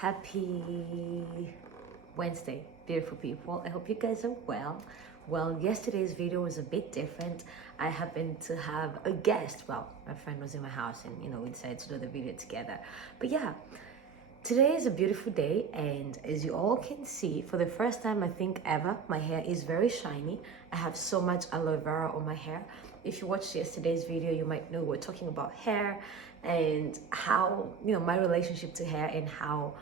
Happy Wednesday, beautiful people. I hope you guys are well. Well, yesterday's video was a bit different. I happened to have a guest. Well, my friend was in my house and we decided to do the video together. But yeah, today is a beautiful day, and as you all can see, for the first time I think ever, my hair is very shiny. I have so much aloe vera on my hair. If you watched yesterday's video, you might know we're talking about hair and how, my relationship to hair and how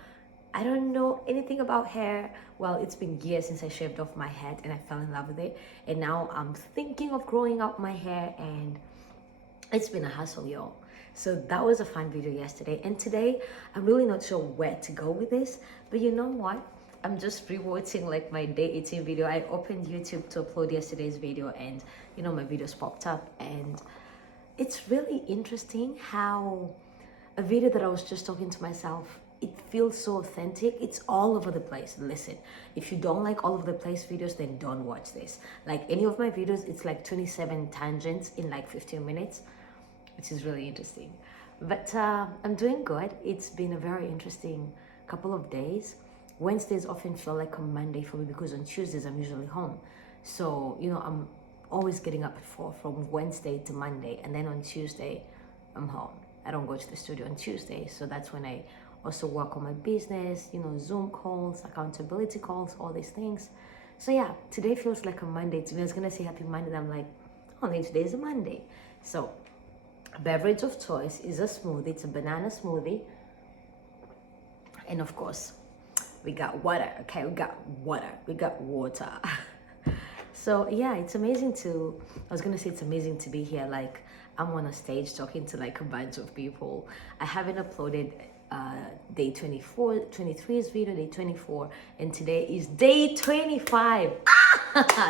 I don't know anything about hair. Well, it's been years since I shaved off my head and I fell in love with it. And now I'm thinking of growing out my hair, and it's been a hassle, y'all. So that was a fun video yesterday. And today, I'm really not sure where to go with this. But you know what? I'm just rewatching like my day 18 video. I opened YouTube to upload yesterday's video, and my videos popped up. And it's really interesting how a video that I was just talking to myself, it feels so authentic. It's all over the place. Listen, if you don't like all over the place videos, then don't watch this. Like any of my videos, it's like 27 tangents in like 15 minutes, which is really interesting. But I'm doing good. It's been a very interesting couple of days. Wednesdays often feel like a Monday for me because on Tuesdays I'm usually home. So, I'm always getting up at 4 from Wednesday to Monday, and then on Tuesday I'm home. I don't go to the studio on Tuesday, so that's when I also work on my business, Zoom calls, accountability calls, all these things. So yeah, today feels like a Monday to me. I was gonna say happy Monday, and I'm like, oh, then today is a Monday. So beverage of choice is a smoothie. It's a banana smoothie, and of course we got water. Okay, we got water. So yeah, it's amazing it's amazing to be here. Like, I'm on a stage talking to like a bunch of people. I haven't uploaded day 23's video, day 24, and today is day 25.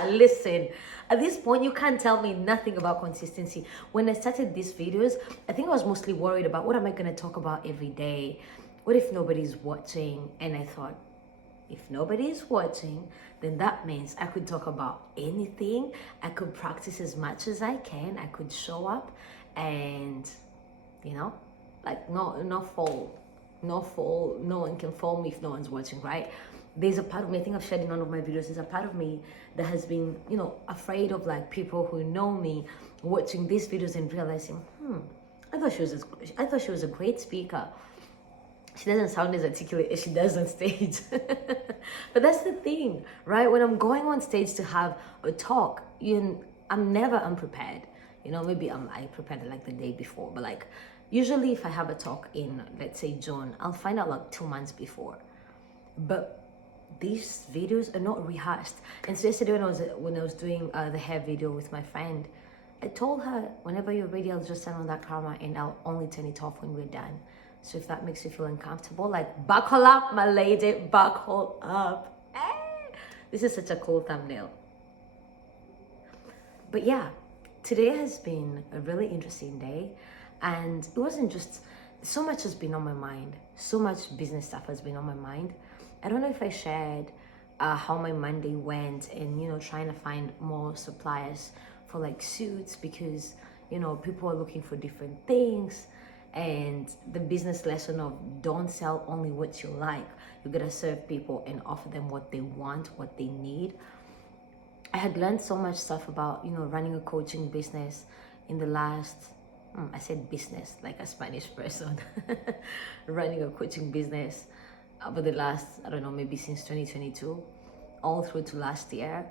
Listen, at this point you can't tell me nothing about consistency. When I started these videos, I think I was mostly worried about what am I going to talk about every day. What if nobody's watching? And I thought, if nobody is watching, then that means I could talk about anything. I could practice as much as I can. I could show up and, like not fall. No one can fall me if no one's watching, right? There's a part of me, I think I've shared in one of my videos, there's a part of me that has been, afraid of like people who know me watching these videos and realizing, I thought she was a great speaker. She doesn't sound as articulate as she does on stage. But that's the thing, right? When I'm going on stage to have a talk, I'm never unprepared. Maybe I prepared like the day before, but like usually if I have a talk in, let's say, June, I'll find out like 2 months before. But these videos are not rehearsed. And so yesterday when I was doing the hair video with my friend, I told her, whenever you're ready, I'll just turn on that camera and I'll only turn it off when we're done. So if that makes you feel uncomfortable, like, buckle up, my lady, buckle up. This is such a cool thumbnail. But yeah, today has been a really interesting day. And it wasn't just, so much has been on my mind. So much business stuff has been on my mind. I don't know if I shared how my Monday went and, trying to find more suppliers for like suits because, people are looking for different things. And the business lesson of don't sell only what you like. You gotta serve people and offer them what they want, what they need. I had learned so much stuff about, running a coaching business in the last, I said business like a Spanish person, running a coaching business over the last, I don't know, maybe since 2022, all through to last year.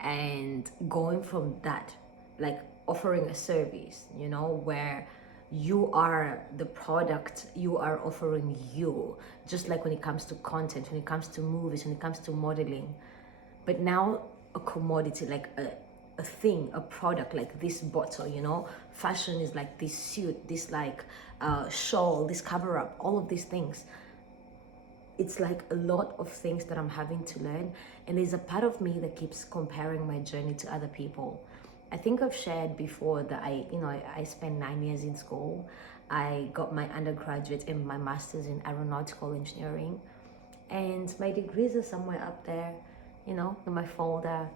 And going from that, like offering a service, where you are the product, you are offering you, just like when it comes to content, when it comes to movies, when it comes to modeling. But now a commodity, like a thing, a product, like this bottle, fashion is like this suit, this like shawl, this cover up, all of these things. It's like a lot of things that I'm having to learn, and there's a part of me that keeps comparing my journey to other people. I think I've shared before that I spent 9 years in school. I got my undergraduate and my master's in aeronautical engineering, and my degrees are somewhere up there, in my folder.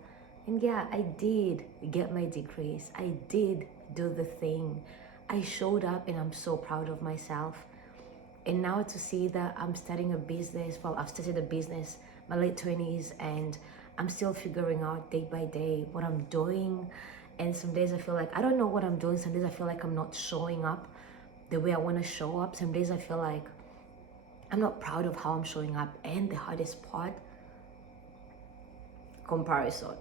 And yeah, I did get my degrees. I did do the thing. I showed up and I'm so proud of myself. And now to see that I'm starting a business, well, I've started a business, my late 20s, and I'm still figuring out day by day what I'm doing. And some days I feel like I don't know what I'm doing. Some days I feel like I'm not showing up the way I want to show up. Some days I feel like I'm not proud of how I'm showing up. And the hardest part, comparison.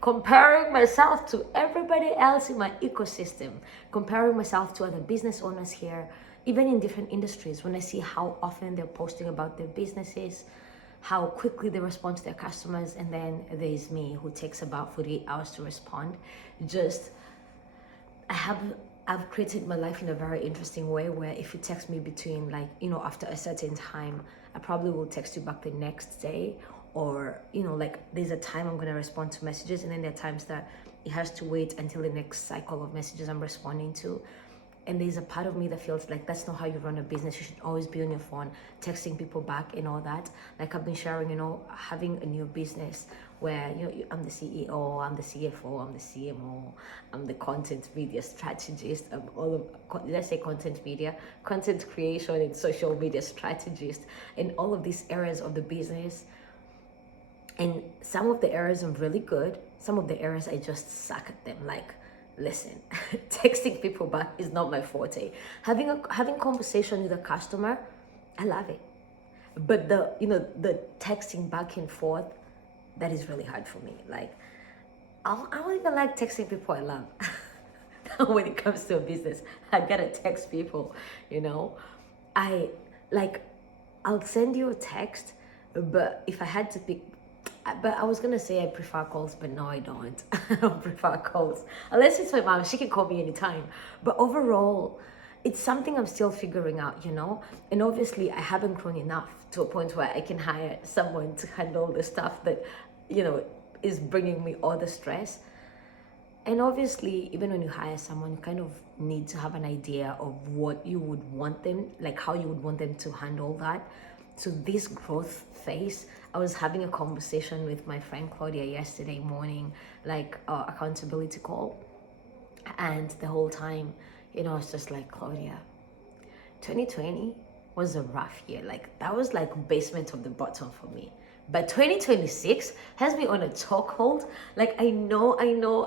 Comparing myself to everybody else in my ecosystem, comparing myself to other business owners here, even in different industries. When I see how often they're posting about their businesses, how quickly they respond to their customers, and then there's me who takes about 48 hours to respond. Just, I've created my life in a very interesting way where if you text me between, like, you know, after a certain time, I probably will text you back the next day. Or, you know, like, there's a time I'm going to respond to messages, and then there are times that it has to wait until the next cycle of messages I'm responding to. And there's a part of me that feels like that's not how you run a business. You should always be on your phone, texting people back and all that. Like I've been sharing, you know, having a new business where, you know, I'm the CEO, I'm the CFO, I'm the CMO, I'm the content media strategist, I'm all of, let's say content media, content creation and social media strategist, and all of these areas of the business. And some of the areas I'm really good, some of the areas I just suck at them. Like, listen, texting people back is not my forte. Having conversation with a customer, I love it. But the texting back and forth, that is really hard for me. Like, I don't even like texting people I love. When it comes to a business, I gotta text people, you know. I'll send you a text, but if I had to pick, but I was gonna say I prefer calls, but no, I don't. I don't prefer calls. Unless it's my mom, she can call me anytime. But overall, it's something I'm still figuring out, you know? And obviously, I haven't grown enough to a point where I can hire someone to handle the stuff that, you know, is bringing me all the stress. And obviously, even when you hire someone, you kind of need to have an idea of what you would want them, like how you would want them to handle that. So this growth phase, I was having a conversation with my friend Claudia yesterday morning, like accountability call. And the whole time, you know, I was just like, Claudia, 2020 was a rough year. Like that was like basement of the bottom for me. But 2026 has me on a chokehold. Like I know,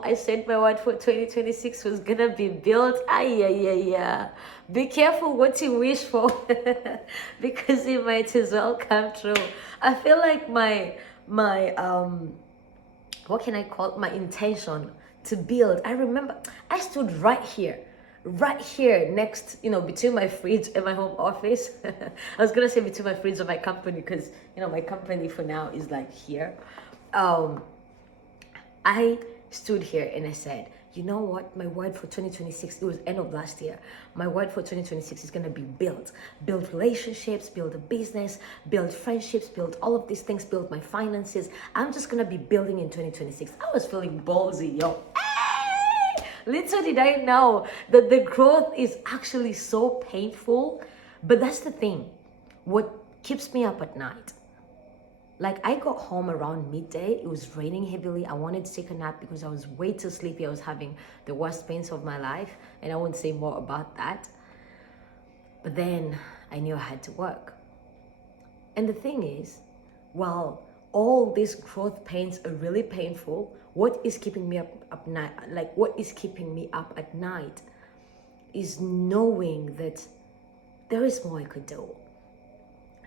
I said my word for 2026 was gonna be built. Yeah. Be careful what you wish for because it might as well come true. I feel like my what can I call it? My intention to build. I remember I stood right here next, you know, between my fridge and my home office. I was gonna say between my fridge and my company because, you know, my company for now is like here. I stood here and I said, you know what, my word for 2026, it was end of last year, my word for 2026 is gonna be build relationships, build a business, build friendships, build all of these things, build my finances. I'm just gonna be building in 2026. I was feeling ballsy, yo. Little did I know that the growth is actually so painful. But that's the thing. What keeps me up at night? Like I got home around midday. It was raining heavily. I wanted to take a nap because I was way too sleepy. I was having the worst pains of my life. And I won't say more about that. But then I knew I had to work. And the thing is, while all these growth pains are really painful, what is keeping me up night? Like what is keeping me up at night is knowing that there is more I could do.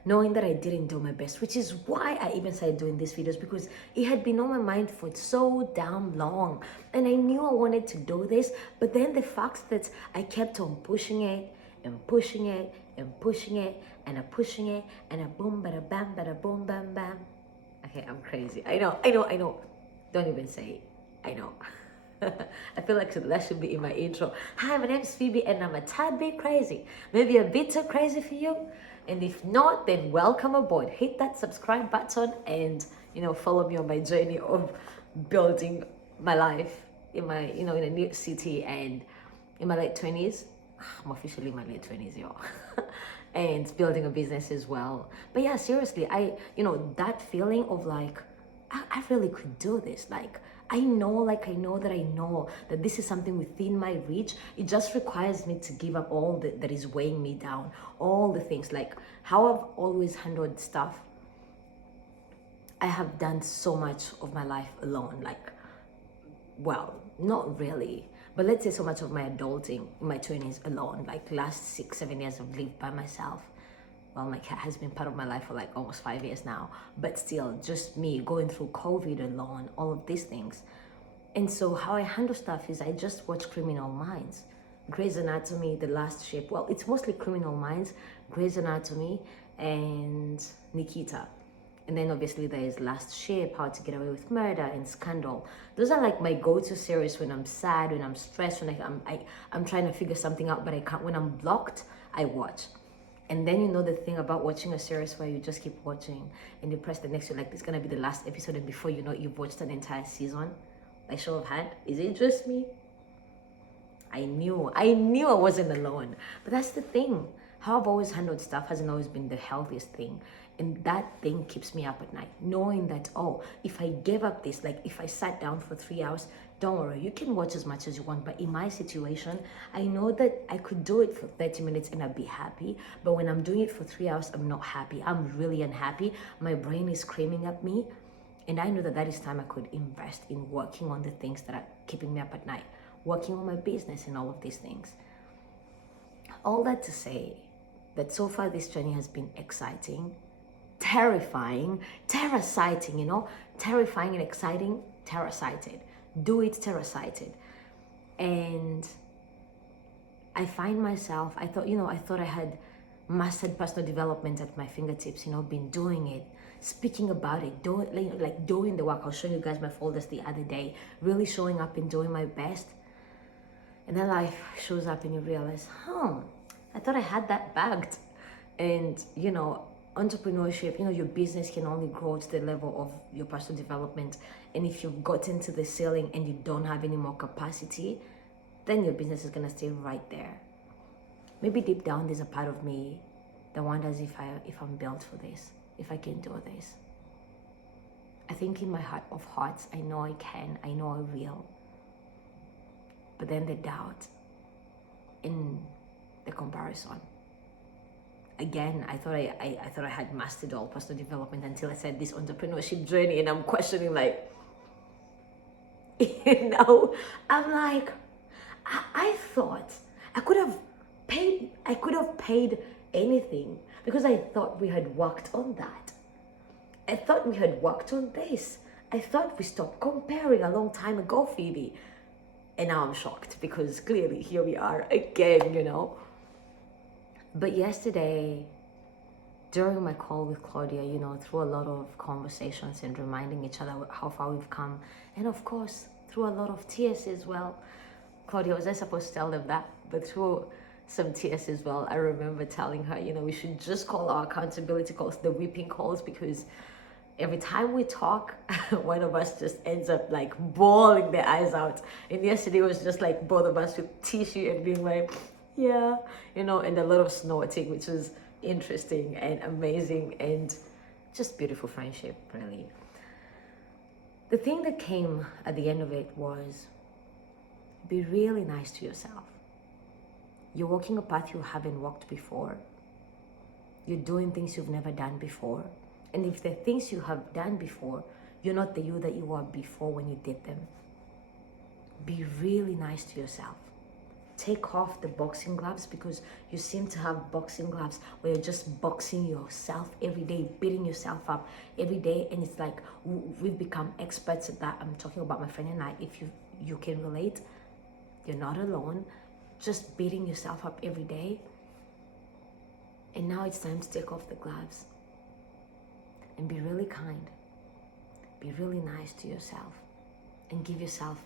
Knowing that I didn't do my best, which is why I even started doing these videos, because it had been on my mind for so damn long. And I knew I wanted to do this, but then the fact that I kept on pushing it and pushing it and pushing it and I'm pushing it and a boom, bada bam, bada boom, bam, bam. Okay, I'm crazy. I know. Don't even say it. I know. I feel like that should be in my intro. Hi, my name is Phoebe and I'm a tad bit crazy. Maybe a bit too crazy for you. And if not, then welcome aboard. Hit that subscribe button and, you know, follow me on my journey of building my life in my, you know, in a new city and in my late 20s. I'm officially in my late 20s, y'all. And building a business as well. But yeah, seriously, that feeling of like, I really could do this. Like, I know that this is something within my reach. It just requires me to give up all that is weighing me down, all the things, like how I've always handled stuff. I have done so much of my life alone, like, well, not really, but let's say so much of my adulting, my 20s alone, like last 6-7 years I've lived by myself. Well, my cat has been part of my life for like almost 5 years now, but still just me going through COVID alone, all of these things. And so how I handle stuff is I just watch Criminal Minds, Grey's Anatomy, The Last Ship. Well, it's mostly Criminal Minds, Grey's Anatomy, and Nikita. And then obviously there is Last Ship, How to Get Away with Murder, and Scandal. Those are like my go-to series when I'm sad, when I'm stressed, when I'm trying to figure something out, but I can't. When I'm blocked, I watch. And then you know the thing about watching a series where you just keep watching and you press the next, you're like, this is gonna be the last episode, and before you know it, you've watched an entire season. Like, show of hand, is it just me? I knew I wasn't alone. But that's the thing. How I've always handled stuff hasn't always been the healthiest thing. And that thing keeps me up at night, knowing that, oh, if I gave up this, like if I sat down for 3 hours, don't worry, you can watch as much as you want. But in my situation, I know that I could do it for 30 minutes and I'd be happy. But when I'm doing it for 3 hours, I'm not happy. I'm really unhappy. My brain is screaming at me. And I know that that is time I could invest in working on the things that are keeping me up at night, working on my business and all of these things. All that to say that so far this journey has been exciting, terrifying, terror-sighting, terrifying and exciting, terror-sighted. Do it terror-sighted. And I find myself, I thought I had mastered personal development at my fingertips, been doing it, speaking about it, doing the work. I was showing you guys my folders the other day, really showing up and doing my best. And then life shows up and you realize, I thought I had that bagged. And, entrepreneurship, your business can only grow to the level of your personal development. And if you've gotten to the ceiling and you don't have any more capacity, then your business is going to stay right there. Maybe deep down, there's a part of me that wonders if I'm built for this, if I can do this. I think in my heart of hearts, I know I can, I know I will. But then the doubt in the comparison. Again, I thought I had mastered all personal development until I said this entrepreneurship journey, and I'm questioning, like, I'm like, I thought I could have paid anything because I thought we had worked on that. I thought we had worked on this. I thought we stopped comparing a long time ago, Phoebe. And now I'm shocked because clearly here we are again, But yesterday, during my call with Claudia, through a lot of conversations and reminding each other how far we've come, and of course, through a lot of tears as well. Claudia, was I supposed to tell them that? But through some tears as well, I remember telling her, we should just call our accountability calls the weeping calls, because every time we talk, one of us just ends up like bawling their eyes out. And yesterday was just like both of us with tissue and being like, yeah, and a lot of snorting, which was interesting and amazing and just beautiful friendship, really. The thing that came at the end of it was, be really nice to yourself. You're walking a path you haven't walked before. You're doing things you've never done before. And if the things you have done before, you're not the you that you were before when you did them. Be really nice to yourself. Take off the boxing gloves, because you seem to have boxing gloves where you're just boxing yourself every day, beating yourself up every day. And it's like, we've become experts at that. I'm talking about my friend and I. If you can relate, you're not alone. Just beating yourself up every day. And now it's time to take off the gloves and be really kind. Be really nice to yourself and give yourself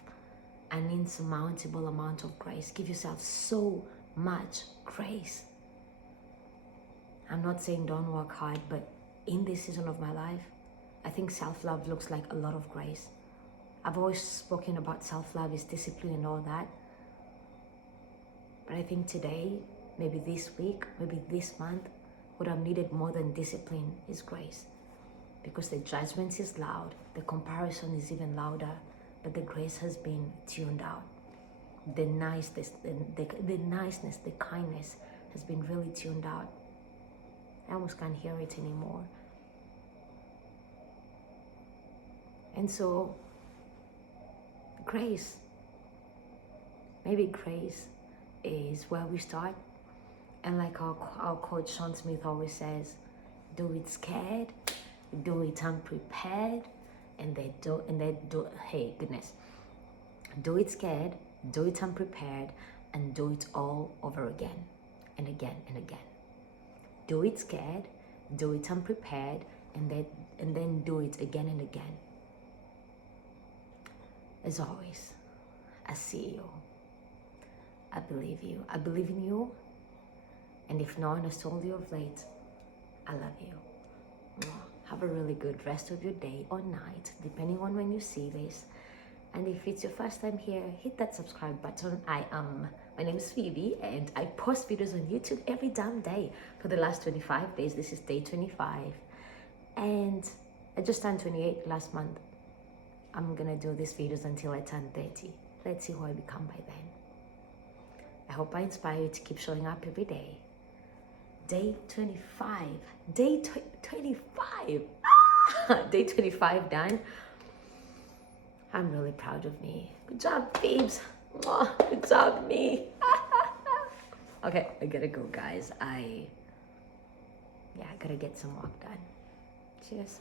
an insurmountable amount of grace. Give yourself so much grace. I'm not saying don't work hard, but in this season of my life, I think self-love looks like a lot of grace. I've always spoken about self-love is discipline and all that. But I think today, maybe this week, maybe this month, what I've needed more than discipline is grace. Because the judgment is loud, the comparison is even louder, but the grace has been tuned out. The niceness, the niceness, the kindness has been really tuned out. I almost can't hear it anymore. And so, grace, maybe grace is where we start. And like our coach Sean Smith always says, do it scared, do it unprepared, and then do, hey, goodness. Do it scared, do it unprepared, and do it all over again and again and again. Do it scared, do it unprepared, and then do it again and again. As always, I see you. I believe you. I believe in you. And if no one has told you of late, I love you. Have a really good rest of your day or night, depending on when you see this. And if it's your first time here, hit that subscribe button. My name is Phoebe, and I post videos on YouTube every damn day for the last 25 days. This is day 25. And I just turned 28 last month. I'm gonna do these videos until I turn 30. Let's see who I become by then. I hope I inspire you to keep showing up every day. Day 25. Day 25. Day 25 done. I'm really proud of me. Good job, babes. Good job, me. Okay, I gotta go, guys. I gotta get some work done. Cheers.